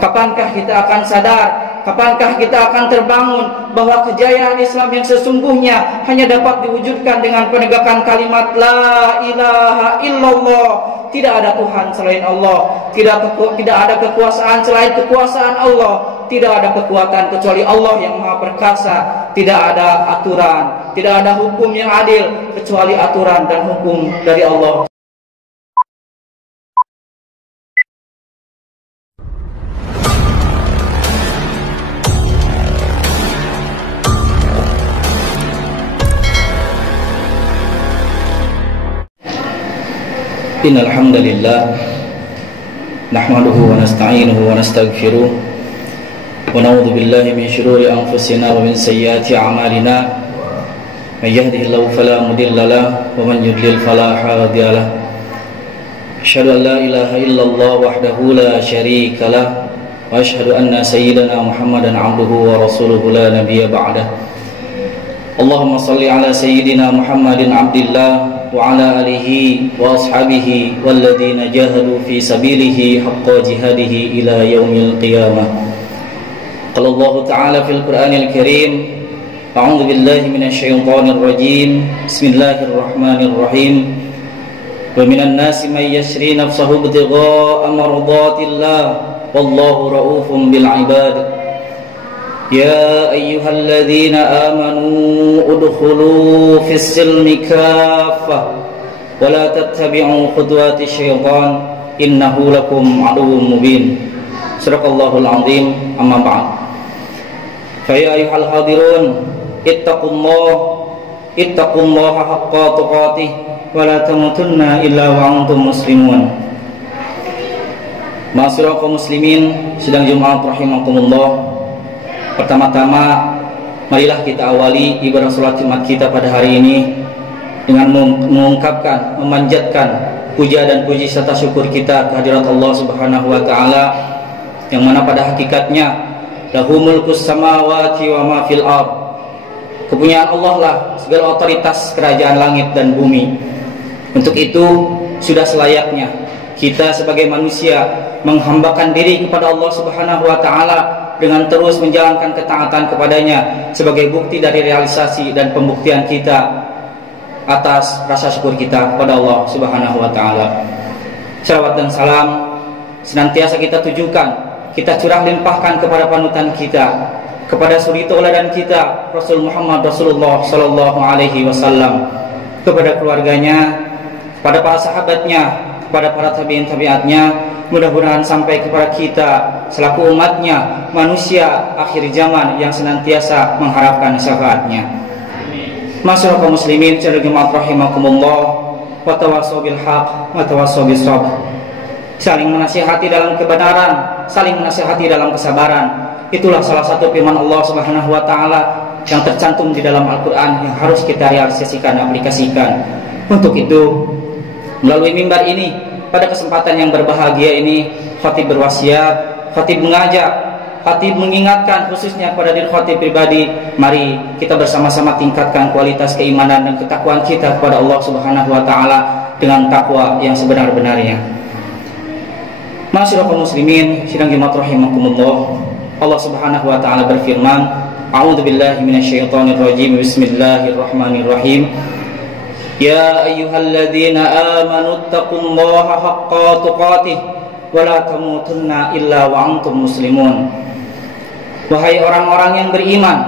Kapankah kita akan sadar? Kapankah kita akan terbangun bahwa kejayaan Islam yang sesungguhnya hanya dapat diwujudkan dengan penegakan kalimat La ilaha illallah. Tidak ada Tuhan selain Allah, tidak ada kekuasaan selain kekuasaan Allah, tidak ada kekuatan kecuali Allah yang Maha Perkasa. Tidak ada aturan, tidak ada hukum yang adil kecuali aturan dan hukum dari Allah. Innal hamdalillah nahmaduhu wa nasta'inuhu wa nastaghfiruh wa na'udzu billahi min shururi anfusina wa min sayyiati a'malina may yahdihillahu fala mudilla lahu wa man yudlil fala hadiya lahu asyhadu an la ilaha illallah wahdahu la syarika lahu wa asyhadu anna sayyidana Muhammadan 'abduhu wa rasuluhu la nabiyya ba'dah. Allahumma shalli ala sayyidina Muhammadin 'abdillah وعلى آله وأصحابه والذين جاهدوا في سبيله حق جهاده إلى يوم القيامة. قال الله تعالى في القرآن الكريم أعوذ بالله من الشيطان الرجيم بسم الله الرحمن الرحيم ومن الناس من يشري نفسه ابتغاء مرضات الله والله رؤوف بالعباد يا أيها الذين آمنوا ادخلوا في السلم كافة ولا تتبعوا خطوات الشيطان إنه لكم عدو مبين. صدق الله العظيم. أما بعد فيا أيها الحاضرون اتقوا الله حق تقاته ولا تموتن إلا وأنتم مسلمون. Ma'asyiral kaum muslimin sidang Jumat rahimakumullah. Pertama-tama, marilah kita awali ibadah salat Jumat kita pada hari ini dengan mengungkapkan, memanjatkan puja dan puji serta syukur kita kehadirat Allah Subhanahu wa taala yang mana pada hakikatnya lahu mulkus samawati wa ma fil ard. Kepunyaan Allah lah segala otoritas kerajaan langit dan bumi. Untuk itu sudah selayaknya kita sebagai manusia menghambakan diri kepada Allah Subhanahu wa taala dengan terus menjalankan ketaatan kepadanya sebagai bukti dari realisasi dan pembuktian kita atas rasa syukur kita kepada Allah Subhanahu wa taala. Salawat dan salam senantiasa kita tujukan, kita curah limpahkan kepada panutan kita, kepada suri tauladan kita Rasul Muhammad Rasulullah sallallahu alaihi wasallam, kepada keluarganya, pada para sahabatnya, kepada para tabi'in tabi'atnya. Mudah-mudahan sampai kepada kita selaku umatnya, manusia akhir zaman yang senantiasa mengharapkan syafaatnya. Ma'asyiral kaum muslimin sidang Jumat rahimakumullah, wa tawassaw bil haq wa tawassaw bis sabr. Saling menasihati dalam kebenaran, saling menasihati dalam kesabaran. Itulah salah satu firman Allah Subhanahu wa taala yang tercantum di dalam Al-Qur'an yang harus kita realisasikan dan aplikasikan. Untuk itu, melalui mimbar ini pada kesempatan yang berbahagia ini, khatib berwasiat, khatib mengajak, khatib mengingatkan khususnya kepada diri khatib pribadi, mari kita bersama-sama tingkatkan kualitas keimanan dan ketakwaan kita kepada Allah Subhanahu wa taala dengan takwa yang sebenar-benarnya. Ma'asyiral kaum muslimin sidang Jumat rahimakumullah. Allah Subhanahu wa taala berfirman, A'udzubillahi minasyaitonir rajim. Bismillahirrahmanirrahim. Ya ayyuhalladzina amanu taqullaha haqqa tuqatih wa la tamutunna illa wa antum muslimun. Wahai orang-orang yang beriman,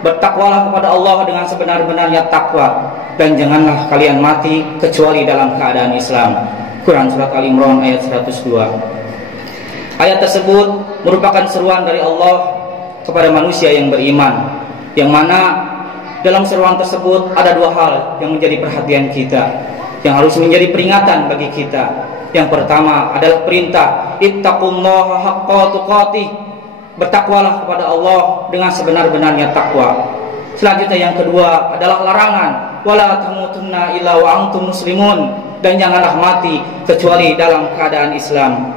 bertakwalah kepada Allah dengan sebenar-benarnya takwa dan janganlah kalian mati kecuali dalam keadaan Islam. Quran surat Al-Imran ayat 102. Ayat tersebut merupakan seruan dari Allah kepada manusia yang beriman, yang mana dalam seruan tersebut ada dua hal yang menjadi perhatian kita, yang harus menjadi peringatan bagi kita. Yang pertama adalah perintah ittaqullaha haqqa tuqatih, bertakwalah kepada Allah dengan sebenar-benarnya takwa. Selanjutnya yang kedua adalah larangan wala tamutunna illa wa antum muslimun, dan janganlah mati kecuali dalam keadaan Islam.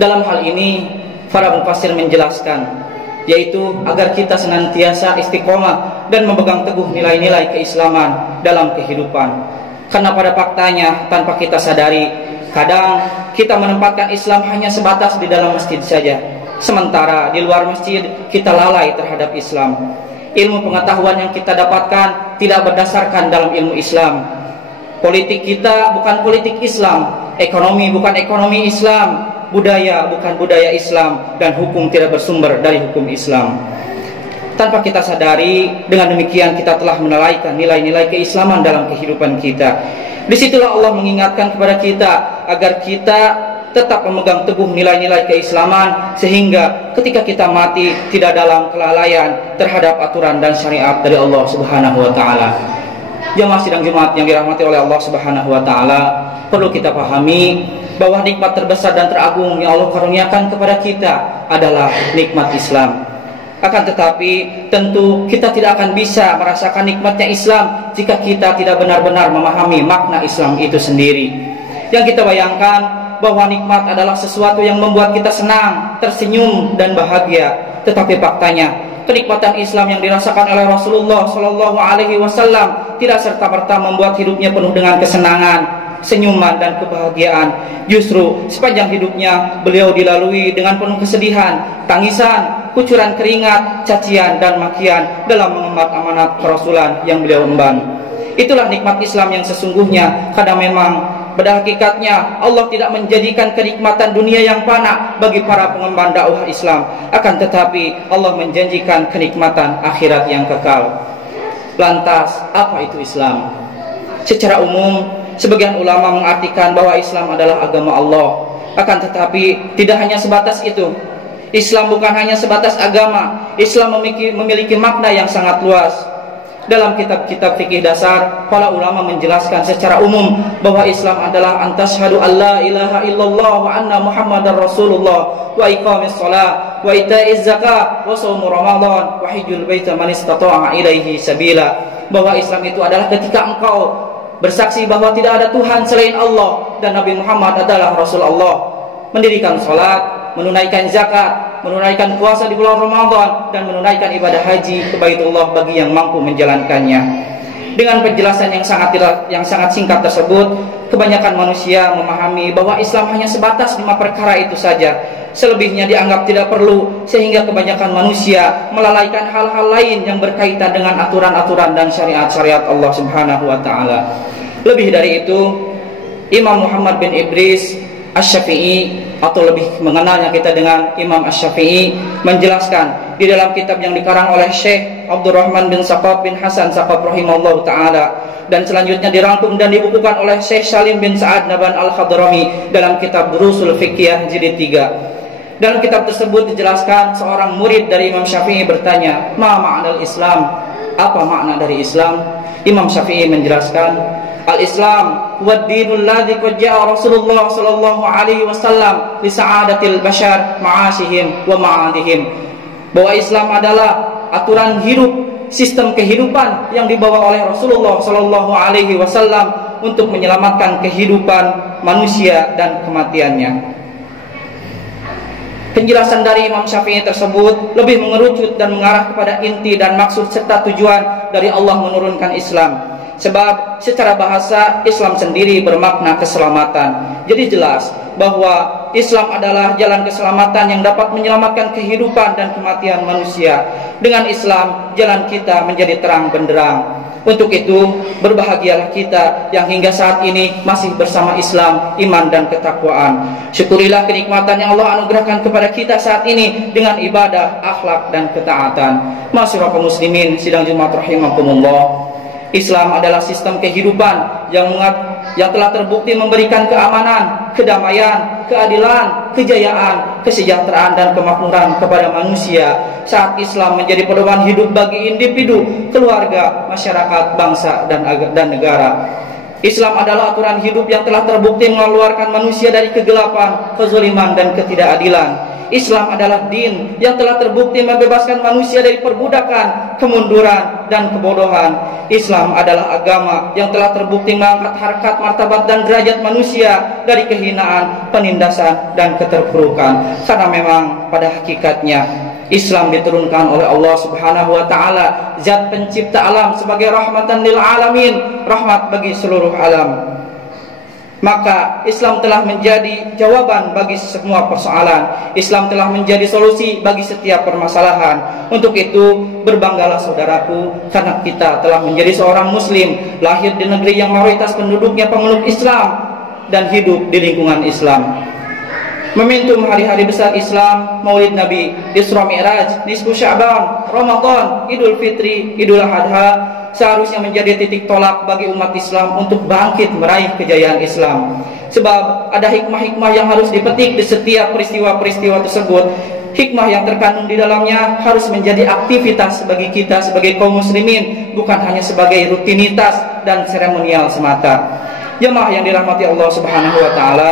Dalam hal ini para mufassir menjelaskan, yaitu agar kita senantiasa istiqomah dan memegang teguh nilai-nilai keislaman dalam kehidupan. Karena pada faktanya tanpa kita sadari, Kadang kita menempatkan Islam hanya sebatas di dalam masjid saja, sementara di luar masjid kita lalai terhadap Islam. Ilmu pengetahuan yang kita dapatkan tidak berdasarkan dalam ilmu Islam. Politik kita bukan politik Islam, ekonomi bukan ekonomi Islam, budaya bukan budaya Islam, dan hukum tidak bersumber dari hukum Islam. Tanpa kita sadari, dengan demikian kita telah melalaikan nilai-nilai keislaman dalam kehidupan kita. Disitulah Allah mengingatkan kepada kita agar kita tetap memegang teguh nilai-nilai keislaman, sehingga ketika kita mati tidak dalam kelalaian terhadap aturan dan syariat dari Allah Subhanahu wa taala. Jamaah sidang Jumat yang dirahmati oleh Allah Subhanahu wa taala, perlu kita pahami bahwa nikmat terbesar dan teragung yang Allah karuniakan kepada kita adalah nikmat Islam. Akan tetapi tentu kita tidak akan bisa merasakan nikmatnya Islam jika kita tidak benar-benar memahami makna Islam itu sendiri. Yang kita bayangkan bahwa nikmat adalah sesuatu yang membuat kita senang, tersenyum, dan bahagia. Tetapi faktanya, kenikmatan Islam yang dirasakan oleh Rasulullah Shallallahu Alaihi Wasallam tidak serta-merta membuat hidupnya penuh dengan kesenangan, senyuman, dan kebahagiaan. Justru sepanjang hidupnya beliau dilalui dengan penuh kesedihan, tangisan, kucuran keringat, cacian, dan makian dalam mengemban amanat kerasulan yang beliau emban. Itulah nikmat Islam yang sesungguhnya, karena memang pada hakikatnya Allah tidak menjadikan kenikmatan dunia yang fana bagi para pengemban dakwah Islam, akan tetapi Allah menjanjikan kenikmatan akhirat yang kekal. Lantas, apa itu Islam? Secara umum, sebagian ulama mengartikan bahwa Islam adalah agama Allah. Akan tetapi tidak hanya sebatas itu. Islam bukan hanya sebatas agama. Islam memiliki makna yang sangat luas. Dalam kitab-kitab fikih dasar, para ulama menjelaskan secara umum bahwa Islam adalah antashhadu alla ilaha illallah wa anna muhammadar rasulullah wa iqamis shalah wa ita'iz zakah wa shaum ramadan wa hajjul baita man istata'a ilaihi sabila. Bahwa Islam itu adalah ketika engkau bersaksi bahwa tidak ada Tuhan selain Allah dan Nabi Muhammad adalah Rasul Allah, mendirikan salat, menunaikan zakat, menunaikan puasa di bulan Ramadan, dan menunaikan ibadah haji ke Baitullah bagi yang mampu menjalankannya. Dengan penjelasan yang sangat singkat tersebut, kebanyakan manusia memahami bahwa Islam hanya sebatas 5 perkara itu saja. Selebihnya dianggap tidak perlu, sehingga kebanyakan manusia melalaikan hal-hal lain yang berkaitan dengan aturan-aturan dan syariat-syariat Allah Subhanahu wa taala. Lebih dari itu, Imam Muhammad bin Idris Asy-Syafi'i, atau lebih mengenalnya kita dengan Imam Asy-Syafi'i, menjelaskan di dalam kitab yang dikarang oleh Syekh Abdurrahman bin Saqaf bin Hasan Saqaf rahimahullah ta'ala, dan selanjutnya dirangkum dan dibukukan oleh Syekh Salim bin Sa'ad Naban Al-Khadrami dalam kitab Durusul Fiqhiyah jilid 3. Dalam kitab tersebut dijelaskan seorang murid dari Imam Syafi'i bertanya, "Ma ma'anal Islam?" Apa makna dari Islam? Imam Syafi'i menjelaskan, "Al-Islam huwa ad-dinul ladzi qad ja'a Rasulullah sallallahu alaihi wasallam li sa'adatil bashar ma'asihim wa ma'adihim." Bahwa Islam adalah aturan hidup, sistem kehidupan yang dibawa oleh Rasulullah sallallahu alaihi wasallam untuk menyelamatkan kehidupan manusia dan kematiannya. Penjelasan dari Imam Syafi'i tersebut lebih mengerucut dan mengarah kepada inti dan maksud serta tujuan dari Allah menurunkan Islam. Sebab secara bahasa Islam sendiri bermakna keselamatan. Jadi jelas bahwa Islam adalah jalan keselamatan yang dapat menyelamatkan kehidupan dan kematian manusia. Dengan Islam, jalan kita menjadi terang benderang. Untuk itu, berbahagialah kita yang hingga saat ini masih bersama Islam, iman, dan ketakwaan. Syukurilah kenikmatan yang Allah anugerahkan kepada kita saat ini dengan ibadah, akhlak, dan ketaatan. Ma'asyiral muslimin sidang Jumat rahimakumullah. Islam adalah sistem kehidupan yang telah terbukti memberikan keamanan, kedamaian, keadilan, kejayaan, kesejahteraan, dan kemakmuran kepada manusia. Saat Islam menjadi pedoman hidup bagi individu, keluarga, masyarakat, bangsa, dan negara. Islam adalah aturan hidup yang telah terbukti mengeluarkan manusia dari kegelapan, kezaliman, dan ketidakadilan. Islam adalah din yang telah terbukti membebaskan manusia dari perbudakan, kemunduran, dan kebodohan. Islam adalah agama yang telah terbukti mengangkat harkat, martabat, dan derajat manusia dari kehinaan, penindasan, dan keterpurukan. Karena memang pada hakikatnya Islam diturunkan oleh Allah Subhanahu wa taala, zat pencipta alam, sebagai rahmatan lil alamin, rahmat bagi seluruh alam. Maka Islam telah menjadi jawaban bagi semua persoalan. Islam telah menjadi solusi bagi setiap permasalahan. Untuk itu berbanggalah saudaraku, karena kita telah menjadi seorang muslim, lahir di negeri yang mayoritas penduduknya pemeluk Islam dan hidup di lingkungan Islam. Momentum hari-hari besar Islam, Maulid Nabi, Isra Mi'raj, Nisfu Sya'ban, Ramadan, Idul Fitri, Idul Adha seharusnya menjadi titik tolak bagi umat Islam untuk bangkit meraih kejayaan Islam. Sebab ada hikmah-hikmah yang harus dipetik di setiap peristiwa-peristiwa tersebut. Hikmah yang terkandung di dalamnya harus menjadi aktivitas bagi kita sebagai kaum muslimin, bukan hanya sebagai rutinitas dan seremonial semata. Jemaah yang dirahmati Allah Subhanahu wa taala,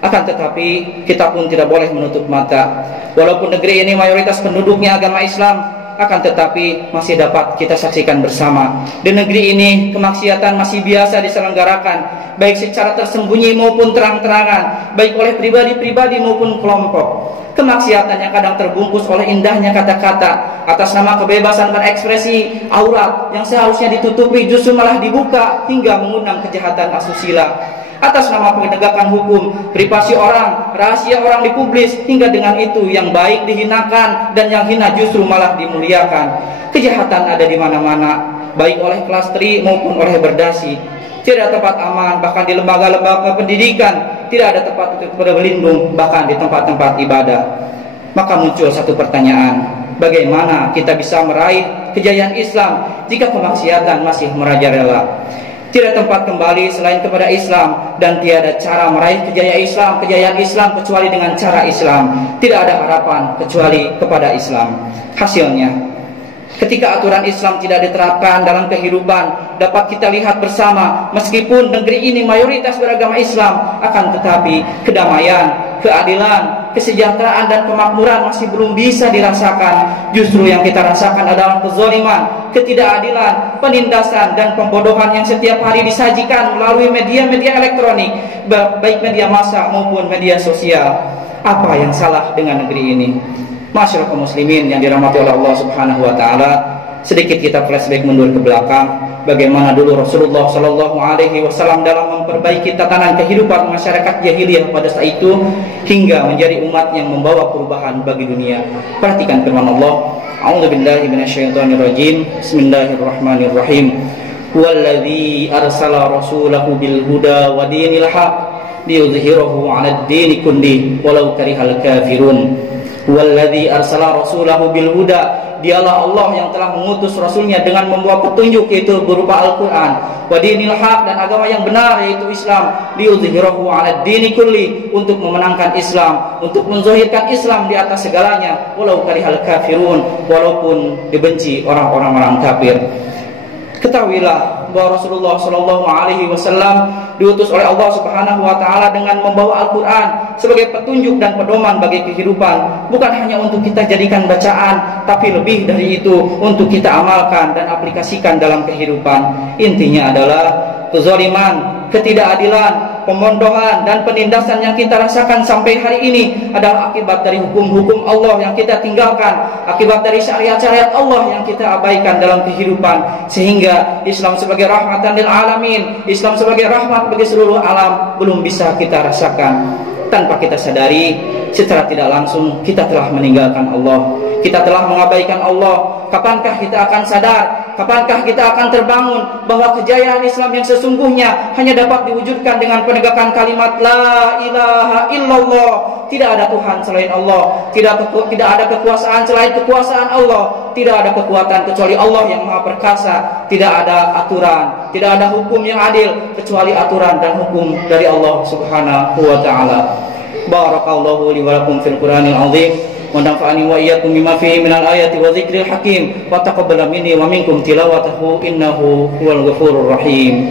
akan tetapi kita pun tidak boleh menutup mata. Walaupun negeri ini mayoritas penduduknya agama Islam, akan tetapi masih dapat kita saksikan bersama. Di negeri ini kemaksiatan masih biasa diselenggarakan, baik secara tersembunyi maupun terang-terangan, baik oleh pribadi-pribadi maupun kelompok. Kemaksiatan yang kadang terbungkus oleh indahnya kata-kata atas nama kebebasan berekspresi, aurat yang seharusnya ditutupi justru malah dibuka hingga mengundang kejahatan asusila. Atas nama penegakan hukum, privasi orang, rahasia orang dipublis, hingga dengan itu yang baik dihinakan dan yang hina justru malah dimuliakan. Kejahatan ada di mana-mana, baik oleh kelas tri maupun oleh berdasi. Tidak ada tempat aman, bahkan di lembaga-lembaga pendidikan. Tidak ada tempat untuk berlindung, bahkan di tempat-tempat ibadah. Maka muncul satu pertanyaan, bagaimana kita bisa meraih kejayaan Islam jika kemaksiatan masih merajalela? Tidak tempat kembali selain kepada Islam, dan tiada cara meraih kejayaan Islam kecuali dengan cara Islam. Tidak ada harapan kecuali kepada Islam. Hasilnya, ketika aturan Islam tidak diterapkan dalam kehidupan, dapat kita lihat bersama, meskipun negeri ini mayoritas beragama Islam, akan tetapi kedamaian, keadilan, kesejahteraan dan kemakmuran masih belum bisa dirasakan. Justru yang kita rasakan adalah kezaliman, ketidakadilan, penindasan dan pembodohan yang setiap hari disajikan melalui media-media elektronik, baik media massa maupun media sosial. Apa yang salah dengan negeri ini? Masyarakat muslimin yang dirahmati oleh Allah Subhanahu wa taala, sedikit kita flashback mundur ke belakang, bagaimana dulu Rasulullah Shallallahu alaihi wasallam dalam memperbaiki tatanan kehidupan masyarakat jahiliyah pada saat itu hingga menjadi umat yang membawa perubahan bagi dunia. Perhatikan firman Allah, A'udzubillahi minasyaitonirrajim. Bismillahirrahmanirrahim. Huwallazi arsala rasulahu bil huda wa dinil haq liyudhhirahu 'alad dini kulli walau karihal kafirun. Huwallazi arsala rasulahu bil huda, dialah Allah yang telah mengutus rasulnya dengan membawa petunjuk, yaitu berupa Al-Quran, wa dinil haq, dan agama yang benar yaitu Islam, liyudhhirahu 'alad dini kulli, untuk memenangkan Islam, untuk menzahirkan Islam di atas segalanya, walau karihal kafirun, walaupun dibenci orang-orang kafir. Ketahuilah bahwa Rasulullah Shallallahu alaihi wasallam diutus oleh Allah Subhanahu wa taala dengan membawa Al-Qur'an sebagai petunjuk dan pedoman bagi kehidupan, bukan hanya untuk kita jadikan bacaan, tapi lebih dari itu untuk kita amalkan dan aplikasikan dalam kehidupan. Intinya adalah kezaliman, ketidakadilan, pemondohan dan penindasan yang kita rasakan sampai hari ini adalah akibat dari hukum-hukum Allah yang kita tinggalkan, akibat dari syariat-syariat Allah yang kita abaikan dalam kehidupan, sehingga Islam sebagai rahmatan lil alamin, Islam sebagai rahmat bagi seluruh alam belum bisa kita rasakan. Tanpa kita sadari, secara tidak langsung kita telah meninggalkan Allah, kita telah mengabaikan Allah. Kapankah kita akan sadar? Kapankah kita akan terbangun bahwa kejayaan Islam yang sesungguhnya hanya dapat diwujudkan dengan penegakan kalimat La ilaha illallah, tidak ada Tuhan selain Allah, tidak ada kekuasaan selain kekuasaan Allah, tidak ada kekuatan kecuali Allah yang Maha Perkasa, tidak ada aturan, tidak ada hukum yang adil kecuali aturan dan hukum dari Allah Subhanahu wa taala. Barakallahu li wa lakum fil Qur'anil azim, wa nafa'ani wa iyyakum bima fihi minal ayati wa dzikril hakim, wa taqabbal minni wa minkum tilawatahu innahu huwal ghafurur rahim.